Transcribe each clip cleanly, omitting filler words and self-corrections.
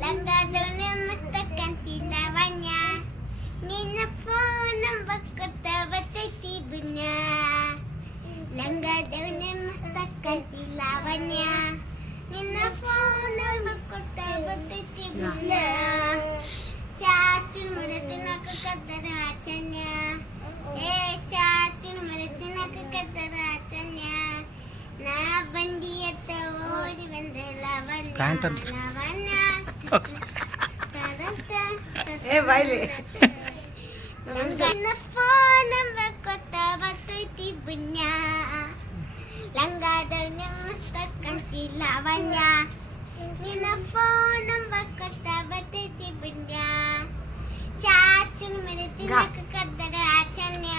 ಲಂಗದವನೇ ಮಸ್ತಕ್ಕಂತಿ ಲಾವಣ್ಯ ನಿನ್ನ phone number ಕೊಟ್ಟ ಬರ್ತೈತಿ ಬುಣ್ಯ ಲಂಗದವನೇ ಮಸ್ತಕ್ಕಂತಿ ಲಾವಣ್ಯ ನಿನ್ನ ಫೋನ್ ನಂಬರ್ ಕೊಟ್ಟ ಬರ್ತೈತಿ ಬುಣ್ಯ ಚಾಚುನ್ ಮರತಿನಕ ಕದ್ದರ ಆಚನ್ಯ ಏ ಚಾಚುನ್ ಮರತಿನಕ ಕದ್ದರ ಆಚನ್ಯ ನಾ ಬಂಡಿ ಎತ್ತ ಓಡಿ ಬಂದೆ ಲಾವಣ್ಯ ಏ ಬಾಯ್ಲಿ ನನ್ನ ಫೋನ್ ನಂಬರ್ ಕೊಟ್ಟ ಬರ್ತೈತಿ ಬುಣ್ಯ ಲಂಗದ ಮಸ್ತಕ್ಕಂತಿ ಲಾವಣ್ಯ ನಿನ್ನ ಫೋನ್ ನಂಬರ್ ಕೊಟ್ಟ ಬರ್ತೈತಿ ಬುಣ್ಯ ಚಾಚುನ್ ಮೇಲೆ ತಿನ್ನಕ ಕದ್ದರ ಆಚನ್ಯ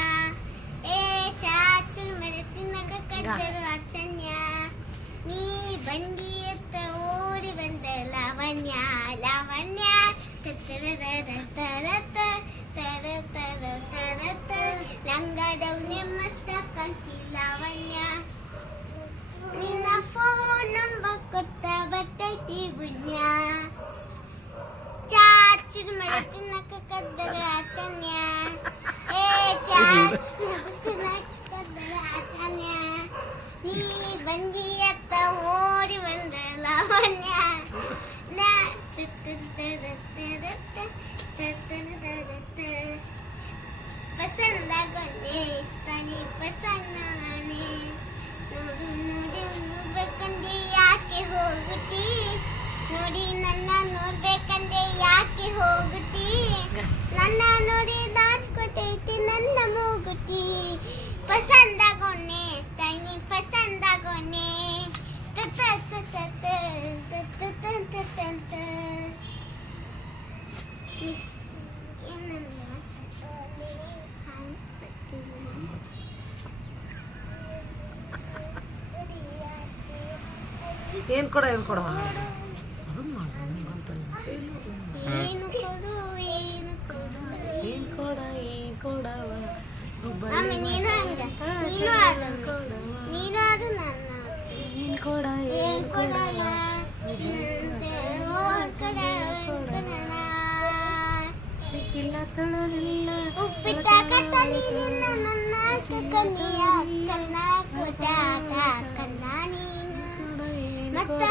ಏ ಚಾಚುನ್ ಮೇಲೆ ತಿನ್ನಕ ಕದ್ದರ ಆಚನ್ಯ ನೀ ಬಂಡಿ ಎತ್ತ ಓಡಿ ಬಂದ ಲಾವಣ್ಯ ಲಾವಣ್ಯ ಲಂಗದವನೇ ಮಸ್ತಕ್ಕಂತಿ ಲಾವಣ್ಯ ನಿನ್ನ ಫೋನ್ ನಂಬರ್ ಕೊಟ್ಟ ಬರ್ತೈತಿ ಬುಣ್ಯ ಚಾಚುನ್ ಮೇಲೆ ತಿನ್ನಕ ಕದ್ದರ ಆಚನ್ಯ ಏ ಚಾಚುನ್ ತಿನ್ನಕ ಕದ್ದರ ಆಚನ್ಯ ನೀ ಬಂದಿ ಎತ್ತ ಓಡಿ ಬಂದ ಲಾವಣ್ಯ ಪಸಂದಾಗೊಂಡೆ ಇಷ್ಟನಿ ಪಸಂದಾನೆ ನೋಡಿ ನೋಡಿ ನೋಡ್ಬೇಕಂದೆ ಯಾಕೆ ಹೋಗುತ್ತಿ ನೋಡಿ ನನ್ನ ನೋಡ್ಬೇಕಂದೆ ಯಾಕೆ ಹೋಗುತ್ತಿ ನನ್ನ ನೋಡಿ ನಾಚ್ಕೋತೈತಿ ನನ್ನ ಮೂಗುತಿ ಪಸಂದಾಗೊಂಡೆ ಇಷ್ಟನಿ ಪಸಂದಾಗೊಂಡೆ ಏನ್ ಕೊಡ ಅದನ್ನ ಮಾಡ್ತೀನಿ ಏನು ಕೊಡು ಏನು ಕೊಡು ಏನ್ ಕೊಡವ ಆಮೇಲೆ ನೀನು ಹಂಗ ನೀನು ಅದು ನನ್ನ ಏನ್ ಕೊಡ ಏನು ಕೊಡಲ್ಲ ಇಲ್ಲ ತಳಲಿಲ್ಲ ಉಪ್ಪಿಟ್ಟಾಕ ತಲಿಲಿಲ್ಲ ನನ್ನ ಕನ್ನಿಯ ಕನ್ನ ಕೊಟ್ಟಾಕ ಕನ್ನ ನೀನು ಮತ್ತ